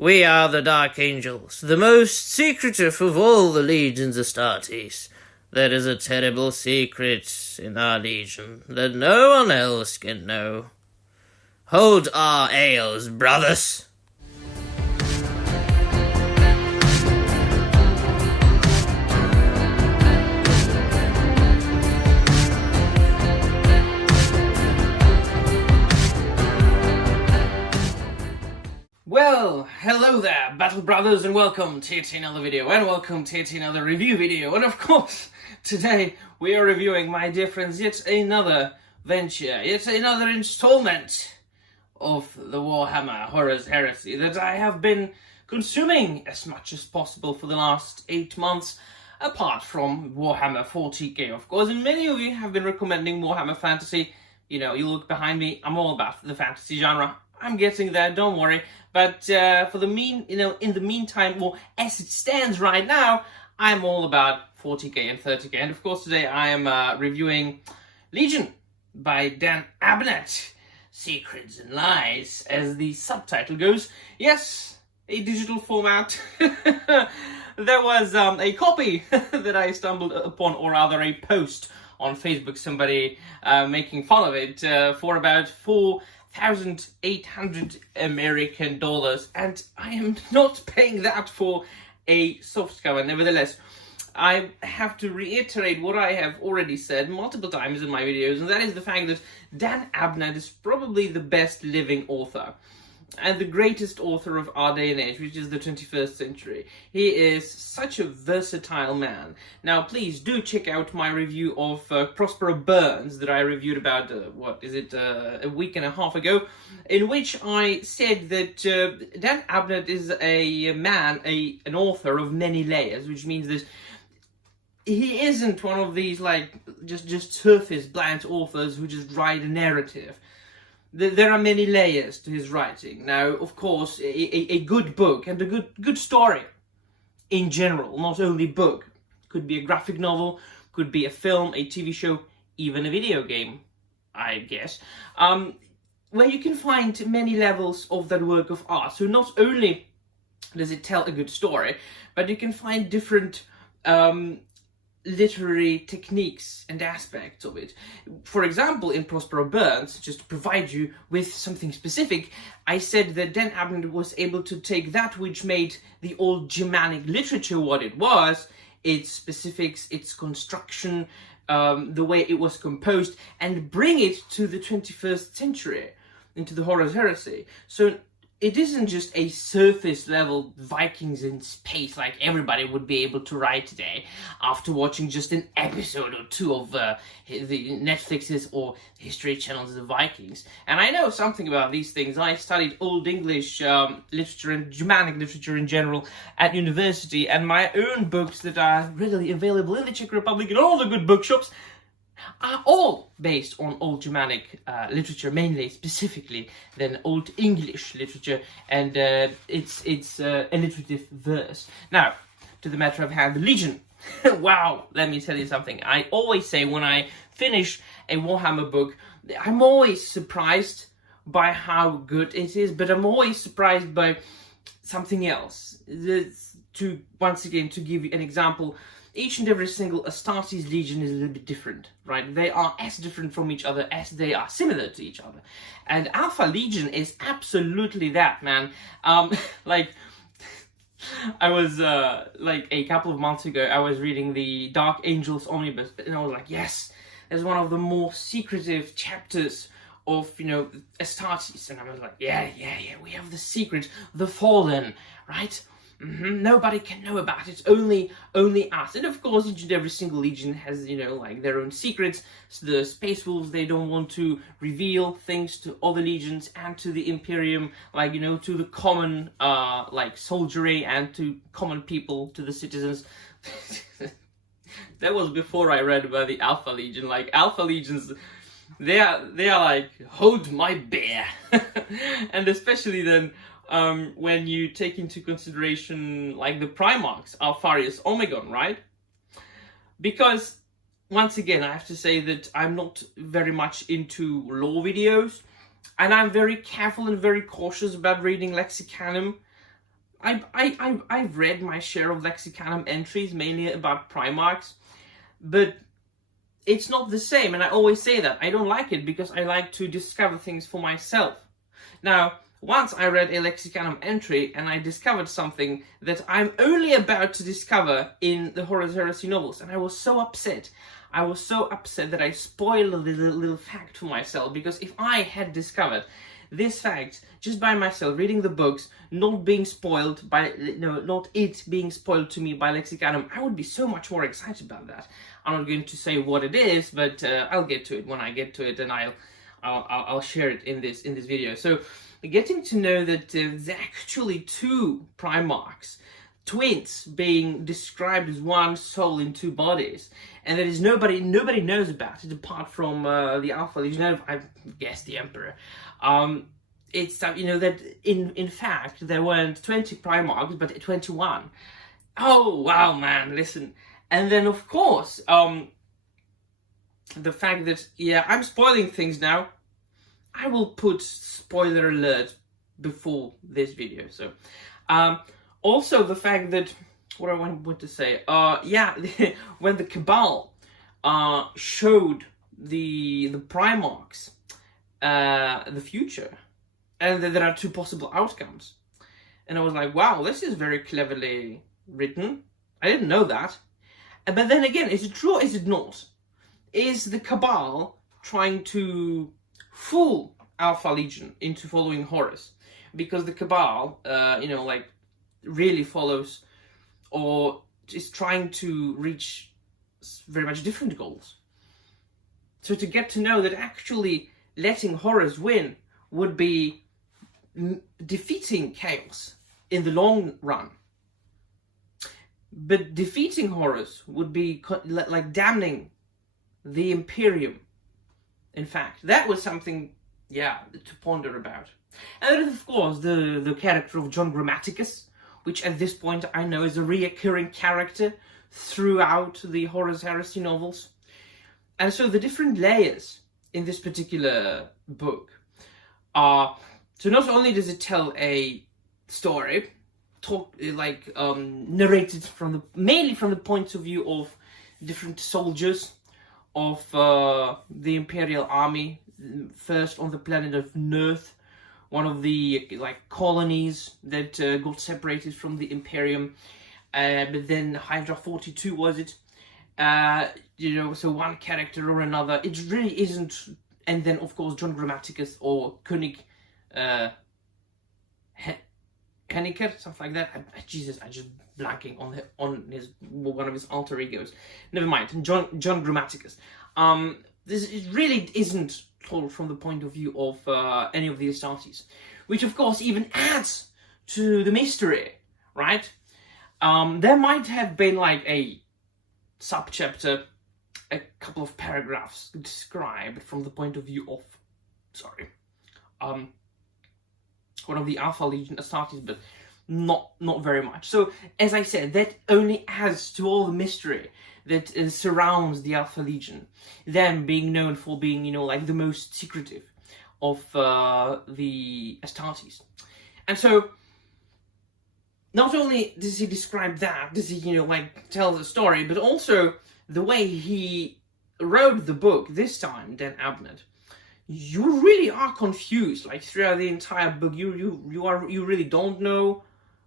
We are the Dark Angels, the most secretive of all the legions of Astartes. There is a terrible secret in our legion that no one else can know. Hold our ales, brothers. Well, hello there, Battle Brothers, and welcome to yet another video, and welcome to yet another review video. And of course, today we are reviewing, my dear friends, yet another venture, yet another installment of the Warhammer Horus Heresy that I have been consuming as much as possible for the last 8 months, apart from Warhammer 40k, of course. And many of you have been recommending Warhammer Fantasy. You know, you look behind me, I'm all about the fantasy genre. I'm getting there, don't worry. But in the meantime, well, as it stands right now, I'm all about 40k and 30k. And of course, today I am reviewing Legion by Dan Abnett. Secrets and Lies, as the subtitle goes. Yes, a digital format. There was a copy that I stumbled upon, or rather a post on Facebook, somebody making fun of it for about $4,800 American dollars, and I am not paying that for a softcover. Nevertheless, I have to reiterate what I have already said multiple times in my videos, and that is the fact that Dan Abnett is probably the best living author and the greatest author of our day and age, which is the 21st century. He is such a versatile man. Now, please do check out my review of Prospero Burns that I reviewed about, a week and a half ago, in which I said that Dan Abnett is a man, an author of many layers, which means that he isn't one of these, like, just surface bland authors who just write a narrative. There are many layers to his writing. Now, of course, a good book and a good story in general, not only book, could be a graphic novel, could be a film, a TV show, even a video game, I guess, where you can find many levels of that work of art. So not only does it tell a good story, but you can find different literary techniques and aspects of it. For example, in Prospero Burns, just to provide you with something specific, I said that Dan Abnett was able to take that which made the old Germanic literature what it was, its specifics, its construction, the way it was composed, and bring it to the 21st century, into the Horus Heresy. So it isn't just a surface level Vikings in space like everybody would be able to write today after watching just an episode or two of the Netflix's or History Channel's The Vikings. And I know something about these things. I studied Old English literature and Germanic literature in general at university, and my own books that are readily available in the Czech Republic and all the good bookshops are all based on Old Germanic literature, mainly, specifically, than Old English literature, and it's alliterative verse. Now, to the matter of hand, the Legion. Wow, let me tell you something. I always say when I finish a Warhammer book, I'm always surprised by how good it is, but I'm always surprised by something else. Once again, to give you an example, each and every single Astartes Legion is a little bit different, right? They are as different from each other as they are similar to each other. And Alpha Legion is absolutely that, man. Like, I was, like, a couple of months ago, I was reading the Dark Angels Omnibus, and I was like, yes, there's one of the more secretive chapters of, Astartes. And I was like, yeah, we have the secret, the Fallen, right? Nobody can know about it, only us. And of course, each and every single legion has, like, their own secrets. So the Space Wolves, they don't want to reveal things to other legions and to the Imperium, like, to the common, soldiery and to common people, to the citizens. That was before I read about the Alpha Legion. Like, Alpha Legions, they are like, hold my bear. And especially then, when you take into consideration, like, the Primarchs, Alpharius, Omegon, right? Because, once again, I have to say that I'm not very much into lore videos, and I'm very careful and very cautious about reading Lexicanum. I've read my share of Lexicanum entries, mainly about Primarchs, but it's not the same, and I always say that. I don't like it because I like to discover things for myself. Now, once I read a Lexicanum entry and I discovered something that I'm only about to discover in the Horus Heresy novels, and I was so upset. I was so upset that I spoiled a little fact for myself, because if I had discovered this fact just by myself, reading the books, not being spoiled by, not it being spoiled to me by Lexicanum, I would be so much more excited about that. I'm not going to say what it is, but I'll get to it when I get to it, and I'll share it in this video. So, getting to know that there's actually two Primarchs, twins being described as one soul in two bodies, and there is nobody knows about it apart from the Alpha Legion, I guess the Emperor. It's that in fact there weren't 20 Primarchs but 21. Oh wow, man, listen. And then of course the fact that, yeah, I'm spoiling things now. I will put spoiler alert before this video. So also the fact that, what I want to say, yeah, when the Cabal showed the Primarchs the future, and that there are two possible outcomes, and I was like, wow, this is very cleverly written. I didn't know that. But then again, is it true or is it not? Is the Cabal trying to fool Alpha Legion into following Horus? Because the Cabal, really follows, or is trying to reach very much different goals. So to get to know that actually letting Horus win would be defeating chaos in the long run. But defeating Horus would be like damning the Imperium. In fact, that was something, yeah, to ponder about. And then, of course, the character of John Grammaticus, which at this point I know is a reoccurring character throughout the Horus Heresy novels. And so the different layers in this particular book are, so not only does it tell a story, narrated mainly from the point of view of different soldiers of the Imperial Army, first on the planet of Nerth, one of the colonies that got separated from the Imperium, but then Hydra 42 was it, so one character or another, it really isn't. And then of course John Grammaticus or König Henniker, something like that. Jesus, I just blanking on his one of his alter egos. Never mind. John Grammaticus. This really isn't told from the point of view of any of the Astartes, which of course even adds to the mystery, right? There might have been like a subchapter, a couple of paragraphs described from the point of view of, one of the Alpha Legion Astartes, but not very much. So, as I said, that only adds to all the mystery that surrounds the Alpha Legion. Them being known for being, the most secretive of the Astartes. And so, not only does he describe that, does he, tell the story, but also the way he wrote the book this time, Dan Abnett. You really are confused, throughout the entire book. You really don't know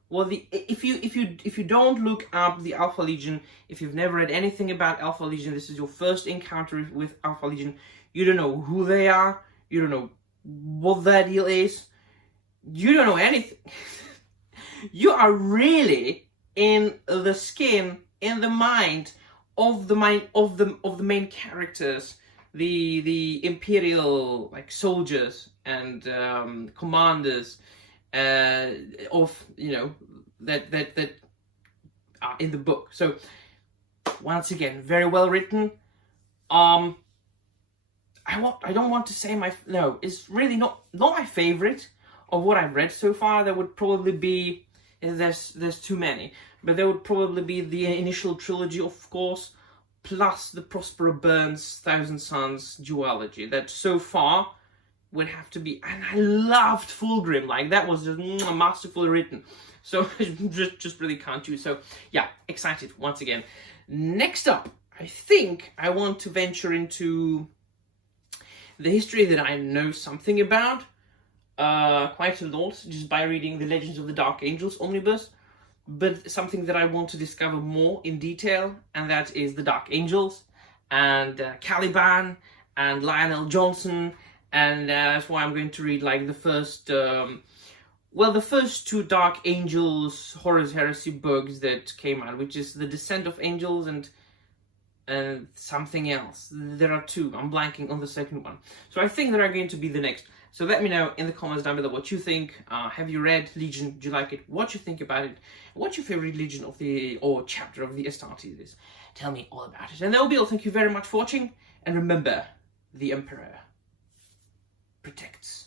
what if you don't look up the Alpha Legion, if you've never read anything about Alpha Legion, this is your first encounter with Alpha Legion, you don't know who they are, you don't know what their deal is, you don't know anything. You are really in the skin, in the mind of the main characters, the Imperial soldiers and commanders of that are in the book. So once again, very well written. I don't want to say it's really not my favorite of what I've read so far. There would probably be, there's too many, but there would probably be the initial trilogy, of course, plus the Prospero Burns Thousand Suns duology. That so far, would have to be, and I loved Fulgrim, like that was just masterfully written. So just really can't choose. So yeah, excited once again. Next up, I think I want to venture into the history that I know something about, quite a lot, just by reading the Legends of the Dark Angels omnibus, but something that I want to discover more in detail, and that is the Dark Angels, and Caliban, and Lionel Johnson, and that's why I'm going to read like the first, the first two Dark Angels Horus Heresy books that came out, which is The Descent of Angels and something else. There are two. I'm blanking on the second one. So I think they are going to be the next. So let me know in the comments down below what you think. Have you read Legion? Do you like it? What you think about it? What's your favorite Legion of the, or chapter of the Astartes is? Tell me all about it. And that will be all. Thank you very much for watching. And remember, the Emperor protects.